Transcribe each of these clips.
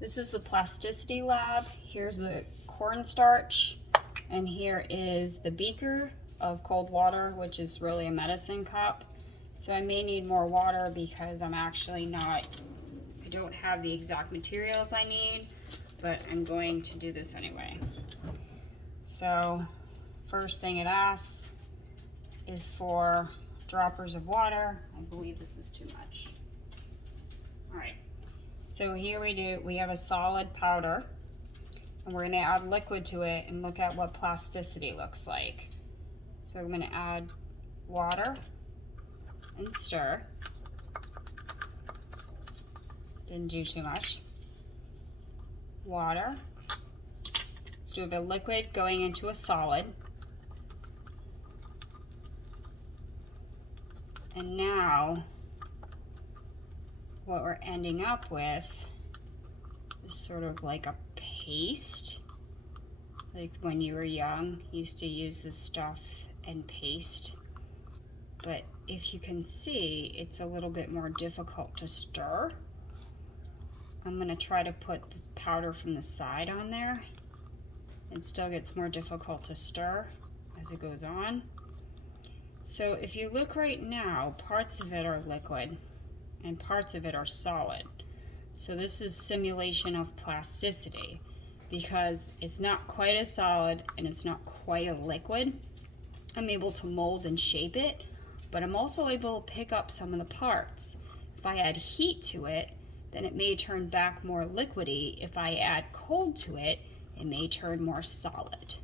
This is the Plasticity lab. Here's the cornstarch, and here is the beaker of cold water, which is really a medicine cup. So I may need more water because I'm actually I don't have the exact materials I need, but I'm going to do this anyway. So first thing it asks is for droppers of water. I believe this is too much. All right, so here we have a solid powder, and we're gonna add liquid to it and look at what plasticity looks like. So I'm gonna add water and stir. Didn't do too much. Water. So we have a liquid going into a solid. And now what we're ending up with is sort of like a paste. Like when you were young, you used to use this stuff and paste. But if you can see, it's a little bit more difficult to stir. I'm gonna try to put the powder from the side on there. It still gets more difficult to stir as it goes on. So if you look right now, parts of it are liquid and parts of it are solid. So this is simulation of plasticity because it's not quite as solid and it's not quite a liquid. I'm able to mold and shape it, but I'm also able to pick up some of the parts. If I add heat to it, then it may turn back more liquidy. If I add cold to it, it may turn more solid.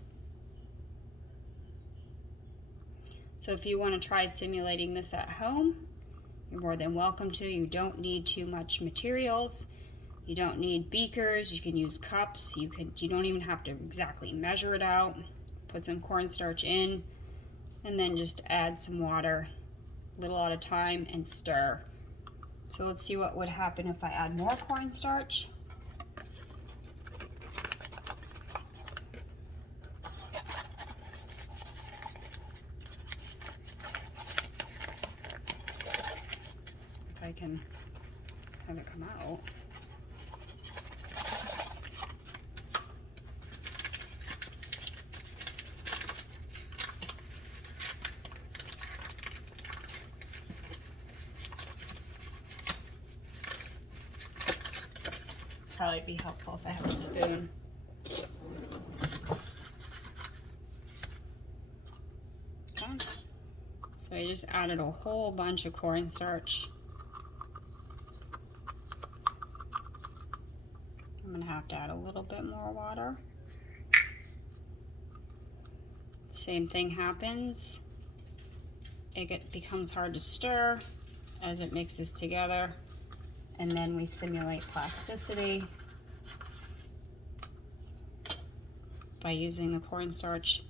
So if you want to try simulating this at home, you're more than welcome to. You don't need too much materials. You don't need beakers. You can use cups. You don't even have to exactly measure it out. Put some cornstarch in, and then just add some water, a little at a time, and stir. So let's see what would happen if I add more cornstarch. If I can have it come out. Probably be helpful if I have a spoon. Okay. So I just added a whole bunch of cornstarch. I'm gonna have to add a little bit more water. Same thing happens. It becomes hard to stir as it mixes together. And then we simulate plasticity by using the cornstarch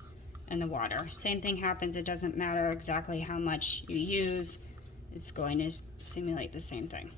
and the water. Same thing happens. It doesn't matter exactly how much you use. It's going to simulate the same thing.